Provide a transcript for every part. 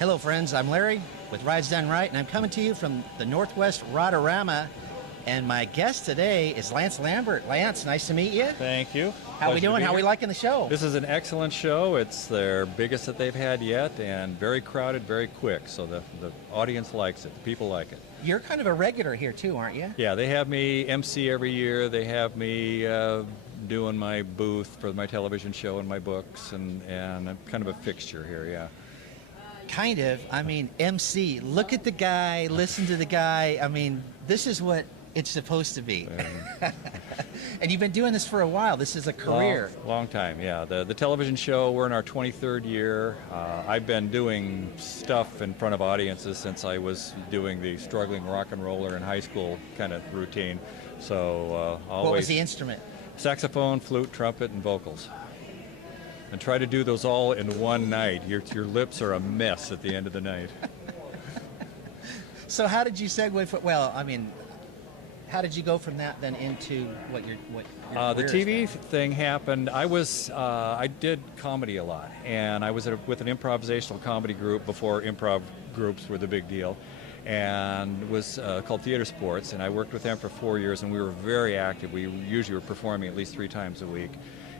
Hello, friends. I'm Larry with Rides Done Right, and I'm coming to you from the Northwest Rodarama. And my guest today is Lance Lambert. Lance, nice to meet you. Thank you. How we doing? How we liking the show? This is an excellent show. It's their biggest that they've had yet, and very crowded, very quick. So the audience likes it. The people like it. You're kind of a regular here too, aren't you? Yeah, they have me MC every year. They have me doing my booth for my television show and my books, and I'm kind of a fixture here. Yeah. Kind of. I mean, MC. Look at the guy. Listen to the guy. I mean, this is what it's supposed to be. And you've been doing this for a while. This is a career. Long time, yeah. The television show, we're in our 23rd year. I've been doing stuff in front of audiences since I was doing the struggling rock and roller in high school kind of routine. So always. What was the instrument? Saxophone, flute, trumpet, and vocals. And try to do those all in one night. Your lips are a mess at the end of the night. So how did you segue from, well, I mean, how did you go from that then into what your the TV thing happened. I did comedy a lot, and I was with an improvisational comedy group before improv groups were the big deal, and was called Theater Sports, and I worked with them for 4 years, and we were very active. We usually were performing at least 3 times a week.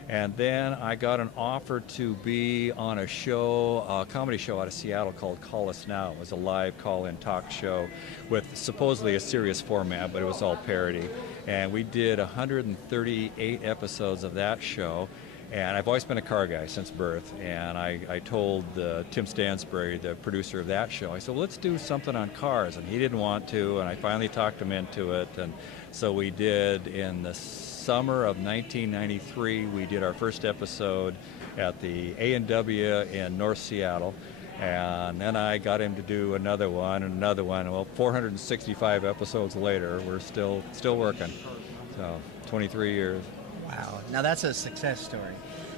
And then I got an offer to be on a show, a comedy show out of Seattle called Call Us Now. It was a live call-in talk show with supposedly a serious format, but it was all parody. And we did 138 episodes of that show. And I've always been a car guy since birth. And I told Tim Stansbury, the producer of that show, I said, well, let's do something on cars. And he didn't want to, and I finally talked him into it. And so we did in the summer of 1993, we did our first episode at the A&W in North Seattle, and then I got him to do another one and another one. Well, 465 episodes later, we're still working. So 23 years. Wow. Now that's a success story.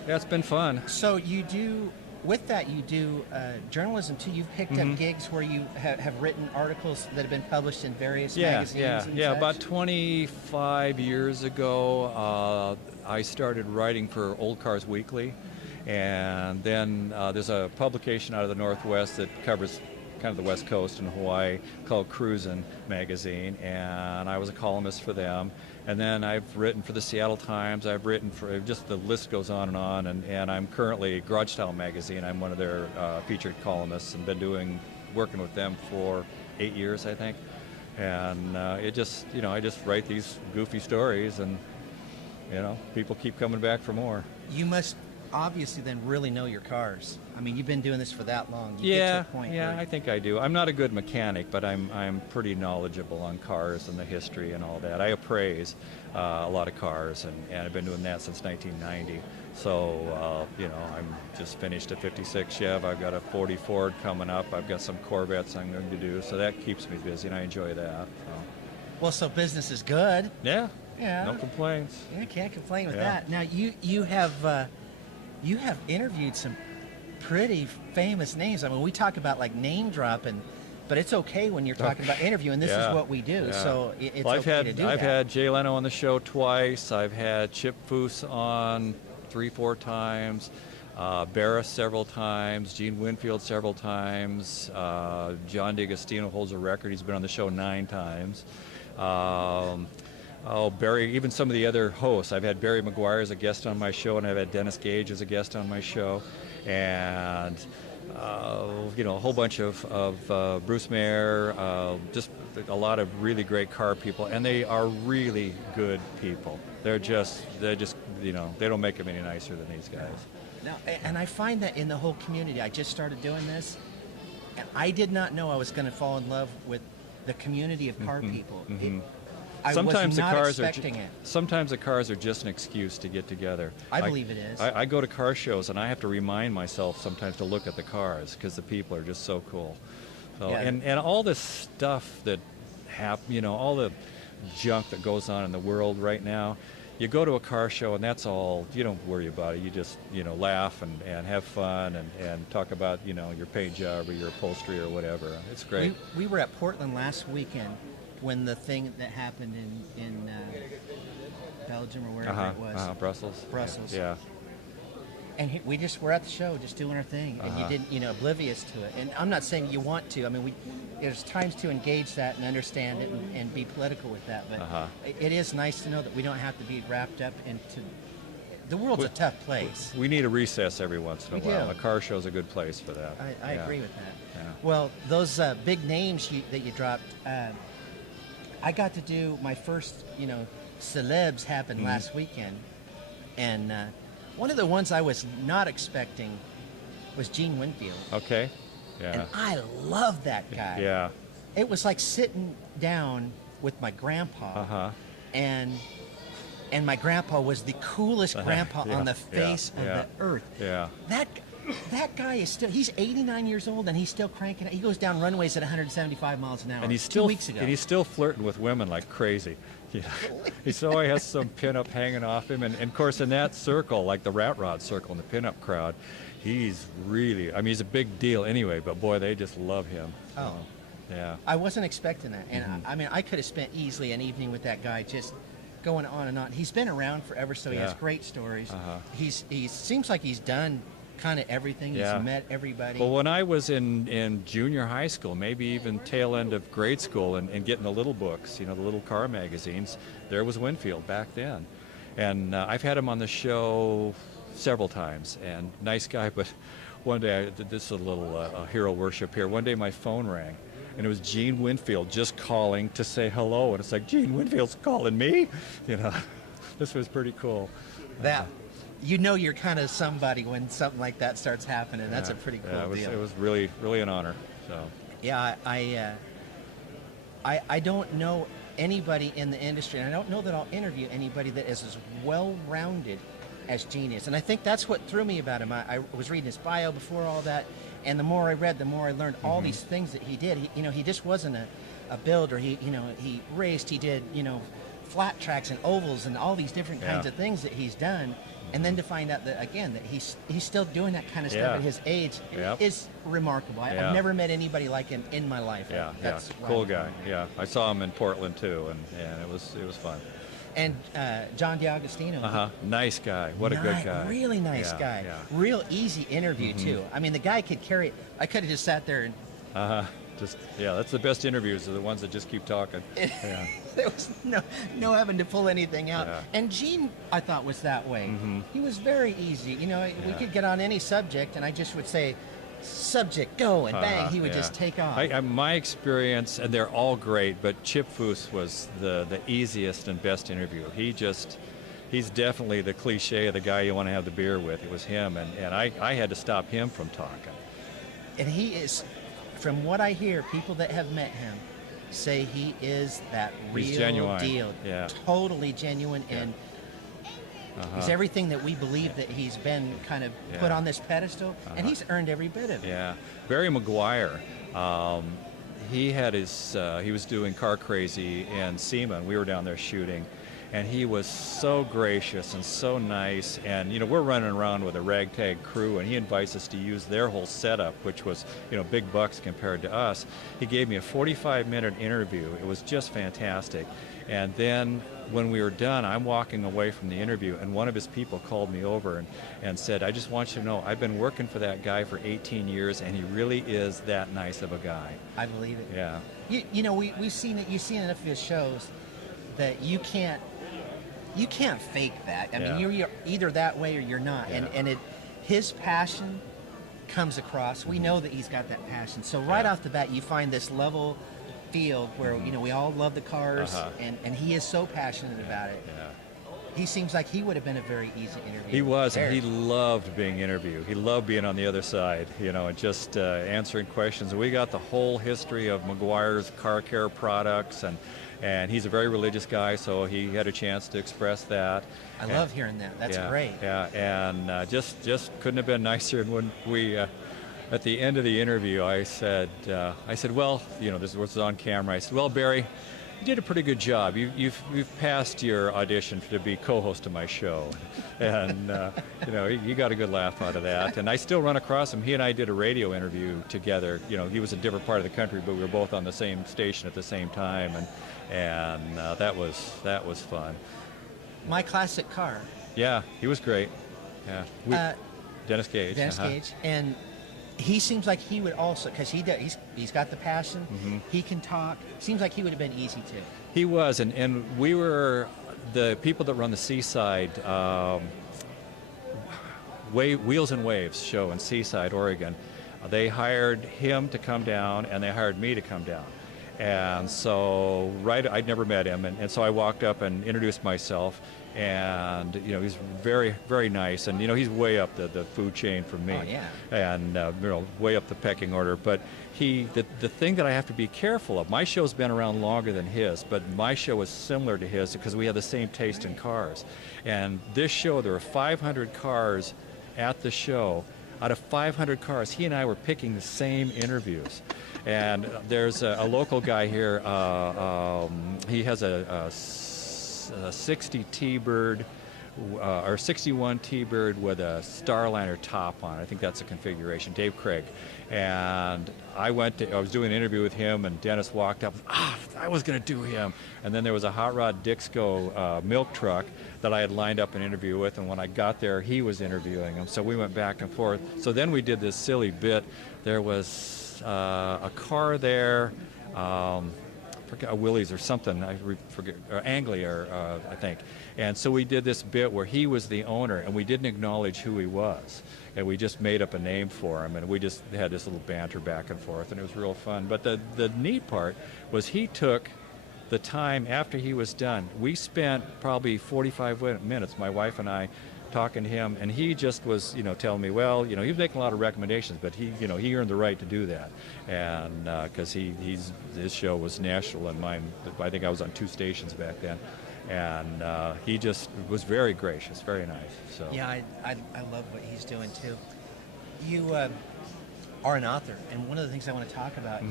Yeah, it's been fun. So you do, with that, you do journalism too. You've picked up gigs where you have written articles that have been published in various magazines. Yeah. About 25 years ago, I started writing for Old Cars Weekly, and then there's a publication out of the Northwest that covers kind of the West Coast and Hawaii called Cruisin' magazine, and I was a columnist for them. And then I've written for the Seattle Times. I've written for, just the list goes on, and I'm currently Garage Style magazine. I'm one of their featured columnists, and been working with them for 8 years, I think. And I just write these goofy stories, and people keep coming back for more. You must obviously then really know your cars. I mean, you've been doing this for that long. You Yeah, get to a point yeah, where I think I do. I'm not a good mechanic, but I'm pretty knowledgeable on cars and the history and all that. I appraise a lot of cars, and I've been doing that since 1990. So, I'm just finished a 56 Chev. I've got a 40 Ford coming up. I've got some Corvettes I'm going to do. So that keeps me busy, and I enjoy that. So. Well, so business is good. Yeah. Yeah. No complaints. Yeah, can't complain with that. Now, you have interviewed some pretty famous names. I mean, we talk about like name dropping, but it's okay when you're talking about interviewing. This is what we do, so it's okay to do that. I've had Jay Leno on the show twice. I've had Chip Foose on 3-4 times, Barris several times, Gene Winfield several times. John DiAgostino holds a record. He's been on the show 9 times. Barry, even some of the other hosts. I've had Barry McGuire as a guest on my show, and I've had Dennis Gage as a guest on my show, and a whole bunch of Bruce Mayer, just a lot of really great car people, and they are really good people. They're just they don't make them any nicer than these guys. Now, and I find that in the whole community. I just started doing this, and I did not know I was going to fall in love with the community of car people. Sometimes the cars are just an excuse to get together. I believe it is. I go to car shows, and I have to remind myself sometimes to look at the cars because the people are just so cool. So, and all this stuff that all the junk that goes on in the world right now, you go to a car show, and that's all. You don't worry about it. You just laugh and have fun and talk about your paint job or your upholstery or whatever. It's great. We were at Portland last weekend when the thing that happened in Belgium or wherever it was. Brussels. Brussels. Yeah. And we just were at the show, just doing our thing, and you didn't, oblivious to it. And I'm not saying you want to. I mean, there's times to engage that and understand it and be political with that. But it is nice to know that we don't have to be wrapped up into. The world's a tough place. We need a recess every once in a while. do. A car show's a good place for that. I agree with that. Yeah. Well, those big names that you dropped, I got to do my first, celebs happen last weekend, and one of the ones I was not expecting was Gene Winfield. Okay. Yeah. And I love that guy. Yeah. It was like sitting down with my grandpa, and my grandpa was the coolest grandpa on the face of the earth. Yeah. That guy is he's 89 years old and he's still cranking it. He goes down runways at 175 miles an hour. And he's 2 still weeks ago. And he's still flirting with women like crazy. Yeah. He always has some pinup hanging off him, and of course in that circle, like the Rat Rod circle in the pinup crowd, he's really, he's a big deal anyway, but boy, they just love him. Oh. Yeah. I wasn't expecting that. And I could have spent easily an evening with that guy just going on and on. He's been around forever, so he has great stories. He seems like he's done kind of everything. He's met everybody. Well, when I was in junior high school, maybe even tail end of grade school, and getting the little books, the little car magazines, there was Winfield back then. And I've had him on the show several times, and nice guy, but one day, this is a little hero worship here, one day my phone rang, and it was Gene Winfield just calling to say hello, and it's like, Gene Winfield's calling me? This was pretty cool. You're kind of somebody when something like that starts happening. That's a pretty cool deal. It was really, really an honor. So. Yeah, I don't know anybody in the industry, and I don't know that I'll interview anybody that is as well-rounded as Gene is. And I think that's what threw me about him. I was reading his bio before all that, and the more I read, the more I learned all these things that he did. He just wasn't a builder. He raced. He did flat tracks and ovals and all these different kinds of things that he's done. And then to find out that he's still doing that kind of stuff at his age is remarkable. I've never met anybody like him in my life. That's cool guy. Yeah, I saw him in Portland too, and it was fun. And John DiAgostino. Nice guy. What a good guy. Really nice guy. Yeah. Real easy interview too. I mean, the guy could carry it. I could have just sat there and. That's the best interviews, are the ones that just keep talking. There was no having to pull anything out. Yeah. And Gene, I thought, was that way. He was very easy. We could get on any subject, and I just would say, subject, go, and bang, he would just take off. My experience, and they're all great, but Chip Foose was the easiest and best interview. He's definitely the cliche of the guy you want to have the beer with. It was him, and I had to stop him from talking. And he is, from what I hear, people that have met him say he is that He's real genuine. deal. Yeah. Totally genuine, and he's everything that we believe that he's been kind of put on this pedestal, and he's earned every bit of it. Yeah. Barry McGuire, he had he was doing Car Crazy in SEMA, and we were down there shooting. And he was so gracious and so nice, and we're running around with a ragtag crew, and he invites us to use their whole setup, which was big bucks compared to us. He gave me a 45-minute interview. It was just fantastic. And then when we were done, I'm walking away from the interview, and one of his people called me over and said, I just want you to know, I've been working for that guy for 18 years, and he really is that nice of a guy. I believe it. Yeah. We've seen it. You've seen enough of his shows that you can't fake that. I mean, you're either that way or you're not. Yeah. And his passion comes across. We know that he's got that passion. So right off the bat, you find this level field where we all love the cars, and he is so passionate about it. Yeah. He seems like he would have been a very easy interview. He was, and he loved being interviewed. He loved being on the other side, and just answering questions. We got the whole history of McGuire's car care products, and he's a very religious guy, so he had a chance to express that. I love hearing that. That's great. Yeah, and just couldn't have been nicer. And when we, at the end of the interview, I said, well, this was on camera. I said, well, Barry, you did a pretty good job. You've passed your audition to be co-host of my show, and you got a good laugh out of that. And I still run across him. He and I did a radio interview together. He was a different part of the country, but we were both on the same station at the same time, and that was fun. My classic car. Yeah, he was great. Yeah. Dennis Gage. Dennis Gage, and he seems like he would also, because he's got the passion. Mm-hmm. He can talk. Seems like he would have been easy too. He was, and we were the people that run the Seaside Wheels and Waves show in Seaside, Oregon. They hired him to come down, and they hired me to come down. And so, I'd never met him, and so I walked up and introduced myself, and he's very, very nice, and he's way up the food chain from me, oh, yeah. and way up the pecking order. But the thing that I have to be careful of, my show's been around longer than his, but my show is similar to his because we have the same taste in cars. And this show, there were 500 cars at the show. Out of 500 cars, he and I were picking the same interviews. And there's a local guy here. He has a 60 T-Bird, or 61 T-Bird with a Starliner top on. I think that's a configuration. Dave Craig. And I was doing an interview with him, and Dennis walked up. I was going to do him. And then there was a Hot Rod Dixco milk truck that I had lined up an interview with, and when I got there, he was interviewing him. So we went back and forth. So then we did this silly bit. There was a car there, forget, a Willys or something, I forget, or Anglia, I think. And so we did this bit where he was the owner, and we didn't acknowledge who he was. And we just made up a name for him, and we just had this little banter back and forth, and it was real fun. But the neat part was he took the time after he was done. We spent probably 45 minutes, my wife and I, talking to him, and he just was, telling me, well, he was making a lot of recommendations, but he earned the right to do that, and because his show was national, and mine, I think I was on 2 stations back then, and he just was very gracious, very nice. So yeah, I love what he's doing too. You are an author, and one of the things I want to talk about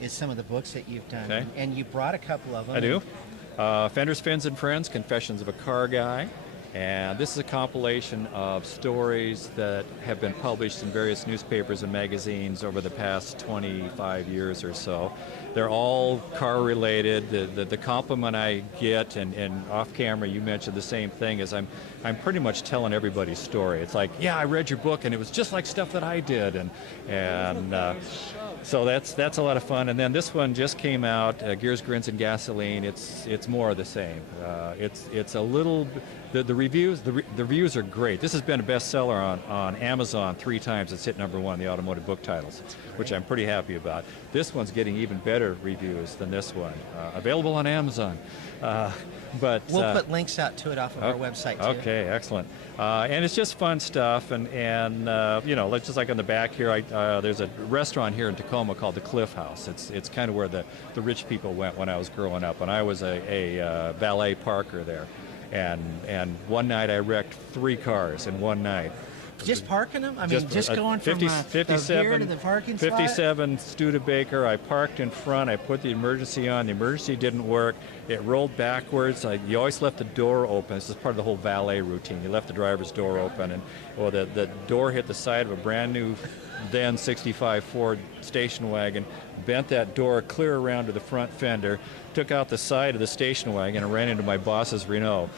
is some of the books that you've done, okay. and you brought a couple of them. I do. Fenders, Fins, and Friends, Confessions of a Car Guy. And this is a compilation of stories that have been published in various newspapers and magazines over the past 25 years or so. They're all car related. The compliment I get, and off camera you mentioned the same thing, is I'm pretty much telling everybody's story. It's like, yeah, I read your book and it was just like stuff that I did, and so that's a lot of fun. And then this one just came out, Gears, Grins, and Gasoline. It's more of the same. It's a little. The reviews are great. This has been a bestseller on Amazon 3 times. It's hit #1 in the automotive book titles, which I'm pretty happy about. This one's getting even better reviews than this one. Available on Amazon. But we'll put links out to it off of our website too. Okay, excellent. And it's just fun stuff, and just like on the back here, there's a restaurant here in Tacoma called the Cliff House. It's kind of where the rich people went when I was growing up, and I was a valet parker there. And one night I wrecked 3 cars in one night. Just parking them? I mean, just going from 57, here to the parking spot? 57 Studebaker. I parked in front. I put the emergency on. The emergency didn't work. It rolled backwards. You always left the door open. This is part of the whole valet routine. You left the driver's door open, and the door hit the side of a brand new, then 65 Ford station wagon, bent that door clear around to the front fender, took out the side of the station wagon, and ran into my boss's Renault.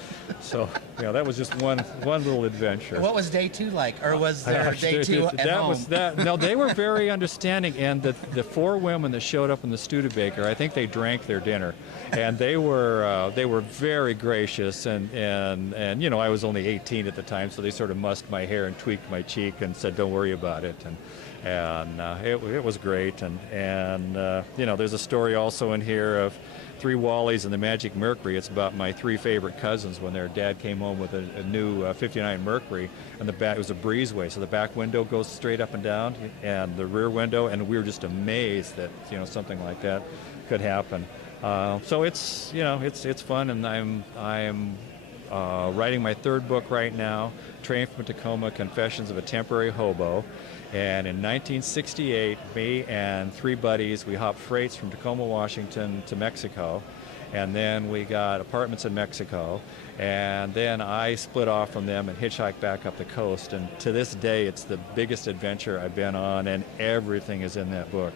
So, that was just one little adventure. What was day 2 like, or was there day 2 at home? No, they were very understanding, and the 4 women that showed up in the Studebaker, I think they drank their dinner, and they were very gracious, and I was only 18 at the time, so they sort of mussed my hair and tweaked my cheek and said, "Don't worry about it," and it was great, and there's a story also in here of 3 Wallies and the Magic Mercury. It's about my 3 favorite cousins when their dad came home with a new 59 Mercury, and it was a breezeway, so the back window goes straight up and down, and the rear window, and we were just amazed that something like that could happen. So it's fun, and I'm writing my 3rd book right now, Train from Tacoma: Confessions of a Temporary Hobo. And in 1968, me and 3 buddies, we hopped freights from Tacoma, Washington to Mexico, and then we got apartments in Mexico, and then I split off from them and hitchhiked back up the coast, and to this day it's the biggest adventure I've been on, and everything is in that book.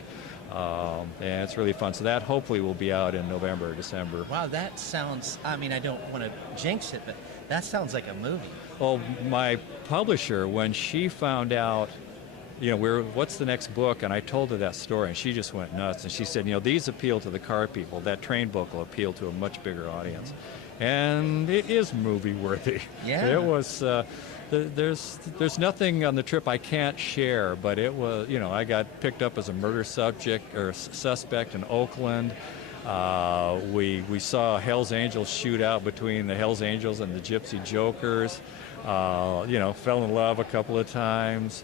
And it's really fun. So that hopefully will be out in November or December. Wow, that sounds, I don't want to jinx it, but that sounds like a movie. Well, my publisher, when she found out, what's the next book? And I told her that story, and she just went nuts. And she said, these appeal to the car people. That train book will appeal to a much bigger audience. And it is movie worthy. Yeah. It was. There's nothing on the trip I can't share, but it was. I got picked up as a murder subject or suspect in Oakland. We saw Hell's Angels shootout between the Hell's Angels and the Gypsy Jokers. Fell in love a couple of times.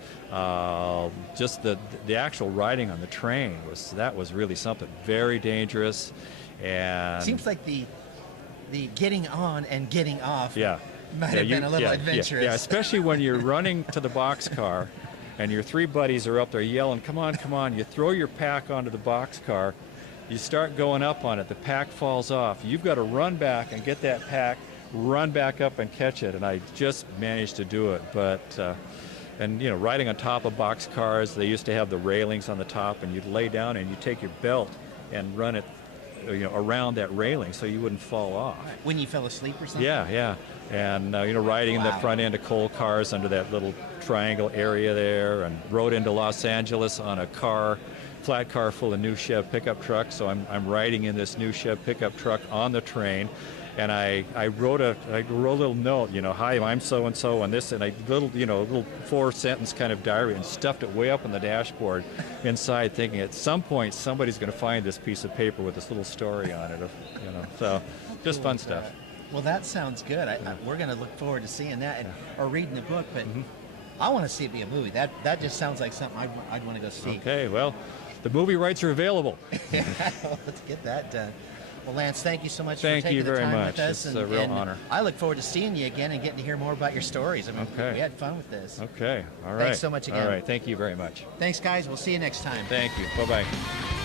Just the actual riding on the train was really something. Very dangerous, and seems like the getting on and getting off. Yeah. Might have been a little adventurous. Yeah, especially when you're running to the boxcar and your three buddies are up there yelling, come on, come on. You throw your pack onto the boxcar. You start going up on it. The pack falls off. You've got to run back and get that pack, run back up and catch it. And I just managed to do it. But, riding on top of boxcars, they used to have the railings on the top, and you'd lay down and you take your belt and run it around that railing so you wouldn't fall off. When you fell asleep or something? Yeah. And, riding in the front end of coal cars under that little triangle area there, and rode into Los Angeles on a flat car full of new Chev pickup trucks. So I'm riding in this new Chev pickup truck on the train. And I wrote a little note, hi, I'm so-and-so on this, and a little 4-sentence kind of diary, and stuffed it way up on the dashboard inside, thinking at some point somebody's going to find this piece of paper with this little story on it, so just fun stuff. Well, that sounds good. We're going to look forward to seeing that or reading the book, but I want to see it be a movie. That just sounds like something I'd want to go see. Okay, well, the movie rights are available. Let's get that done. Well, Lance, thank you so much for Thank taking you the very time much. with us. It's a real honor. I look forward to seeing you again and getting to hear more about your stories. Okay. We had fun with this. Okay, all right. Thanks so much again. All right, thank you very much. Thanks, guys. We'll see you next time. Thank you. Bye-bye.